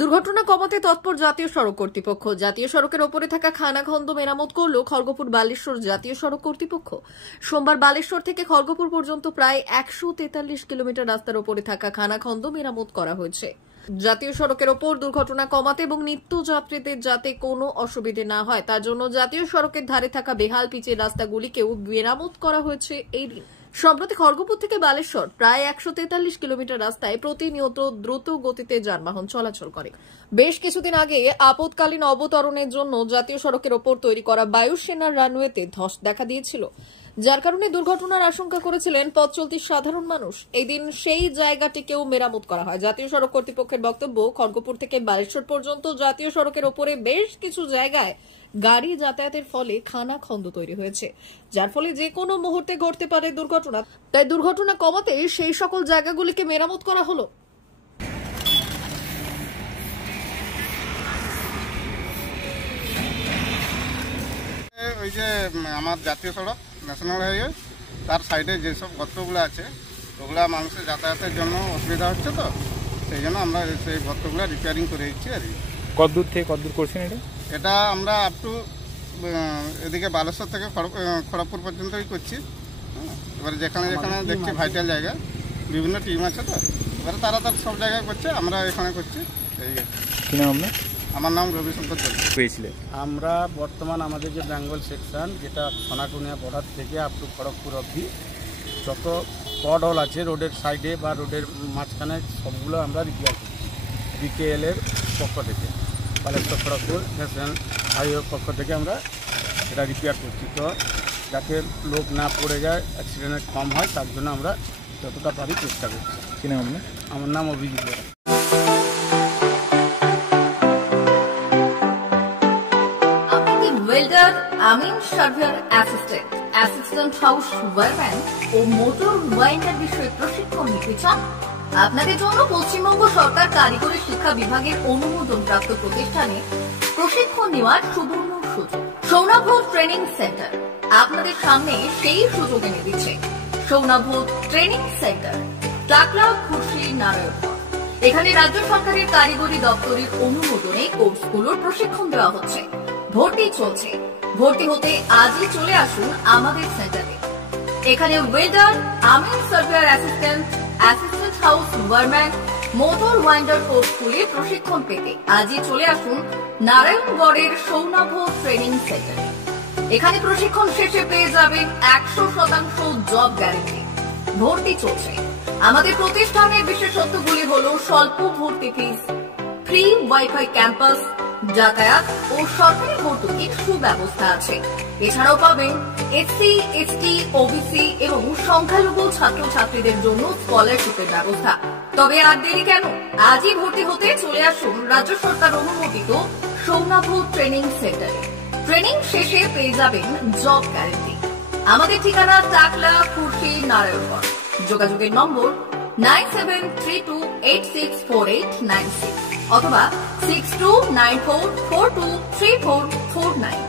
দুর্ঘটনা কমাতে তৎপর জাতীয় সড়ক কর্তৃপক্ষ। জাতীয় সড়কের ওপরে থাকা খানাখন্দ মেরামত করল খড়গপুর বালেশ্বর জাতীয় সড়ক কর্তৃপক্ষ। সোমবার বালেশ্বর থেকে খড়গপুর পর্যন্ত প্রায় 143 কিলোমিটার রাস্তার ওপরে থাকা খানাখন্দ মেরামত করা হয়েছে। জাতীয় সড়কের ওপর দুর্ঘটনা কমাতে এবং নিত্যযাত্রীদের যাতে কোনো অসুবিধে না হয় তার জন্য জাতীয় সড়কের ধারে থাকা বেহাল পিচের রাস্তাগুলিকেও মেরামত করা হয়েছে এই দিন। সম্প্রতি খড়গপুর থেকে বালেশ্বর প্রায় 143 কিলোমিটার রাস্তায় প্রতিনিয়ত দ্রুত গতিতে যানবাহন চলাচল করে। বেশ কিছুদিন আগে আপৎকালীন অবতরণের জন্য জাতীয় সড়কের ওপর তৈরি করা বায়ুসেনার রানওয়েতে ধস দেখা দিয়েছিল, যার কারণে দুর্ঘটনার আশঙ্কা করেছিলেন পথ চলতি সাধারণ মানুষ। এই দিন সেই জায়গাটিকেও মেরামত করা হয়। জাতীয় সড়ক কর্তৃপক্ষের বক্তব্য, খড়গপুর থেকে বালেশ্বর পর্যন্ত জাতীয় সড়কের ওপরে বেশ কিছু জায়গায় গাড়ি যাতায়াতের ফলে খানাখন্দ তৈরি হয়েছে, যার ফলে যে কোনো মুহূর্তে ঘটতে পারে দুর্ঘটনা। তাই দুর্ঘটনা কমাতে সেই সকল জায়গাগুলিকে মেরামত করা হলো। ওই যে আমার জাতীয় সড়ক ন্যাশনাল হাইওয়ে তার সাইডে যেসব গর্তগুলো আছে ওগুলা মানুষের যাতায়াতের জন্য অসুবিধা হচ্ছে, তো সেই জন্য আমরা সেই গর্তগুলো রিপেয়ারিং করে দিচ্ছি। আর কতদূর থেকে কতদূর করছেন এটা আমরা আপ টু এদিকে বালেশ্বর থেকে খড়গপুর পর্যন্তই করছি। এবারে যেখানে যেখানে দেখছি ভাইটাল জায়গা, বিভিন্ন টিম আছে, তো এবারে তারা তার সব জায়গায় করছে, আমরা এখানে করছি। এই কি নাম আপনার? আমার নাম রবিশঙ্কর দত্ত। পেয়েছিলেন আমরা বর্তমান আমাদের যে বেঙ্গল সেকশন, যেটা সোনাকুনিয়া বর্ডার থেকে আপ টু খড়গপুর অবধি যত পড হল আছে রোডের সাইডে বা রোডের মাঝখানে, সবগুলো আমরা রিপেয়ার করছি বিকেএলের পক্ষ থেকে, বালেশ্বর খড়গপুর ন্যাশনাল হাইওয়ের পক্ষ থেকে আমরা এটা রিপেয়ার করছি। তো যাতে লোক না পড়ে যায়, অ্যাক্সিডেন্ট কম হয়, তার জন্য আমরা যতটা পারি চেষ্টা করছি। কি নাম আপনার? আমার নাম অভিজিৎ। ওয়েল্ডার, আমিন surveyor assistant, assistant house wireman ও মোটর ওয়াইন্ডার বিষয়ে প্রশিক্ষণ নিতে চান? আপনাদের জন্য পশ্চিমবঙ্গ সরকার কারিগরি শিক্ষা বিভাগের অনুমোদনপ্রাপ্ত প্রতিষ্ঠানে প্রশিক্ষণ নেওয়ার সুবর্ণ সুযোগ। সৌনাভ ট্রেনিং সেন্টার আপনাদের সামনে সেই সুযোগ এনে দিচ্ছে। সৌনাভ ট্রেনিং সেন্টার, টাকলা, খুশি, নারায়ণগড়। এখানে রাজ্য সরকারের কারিগরি দপ্তরের অনুমোদনে কোর্সগুলোর প্রশিক্ষণ দেওয়া হচ্ছে। ভর্তি চলছে। ভর্তি হতে আজই চলে আসুন আমাদের সেন্টারে। এখানে ওয়েল্ডার, আমিন surveyor assistant, assistant house wireman, motor winder কোর্সগুলি প্রশিক্ষণ পেতে আজই চলে আসুন নারায়ণগড়ের সৌনাভ ট্রেনিং সেন্টারে। এখানে প্রশিক্ষণ শেষে পেয়ে যাবেন 100% জব গ্যারান্টি। ভর্তি চলছে। আমাদের প্রতিষ্ঠানের বিশেষত্বগুলি হলো স্বল্প ভর্তি ফিস, ফ্রি ওয়াইফাই ক্যাম্পাস, যাতায়াত ও সরকারি ভর্তুকির সুব্যবস্থা আছে। এছাড়াও পাবেন এসসি, এসটি, ওবিসি এবং সংখ্যালঘু ছাত্রছাত্রীদের জন্য স্কলারশিপের ব্যবস্থা। তবে আর দেরি কেন, আজই ভর্তি হতে চলে আসুন রাজ্য সরকার অনুমোদিত সৌনাভ ট্রেনিং সেন্টারে। ট্রেনিং শেষে পেয়ে যাবেন জব গ্যারান্টি। আমাদের ঠিকানা টাকলা, খুশি, নারায়ণগড়। যোগাযোগের নম্বর 9732864896 অথবা 6294423449।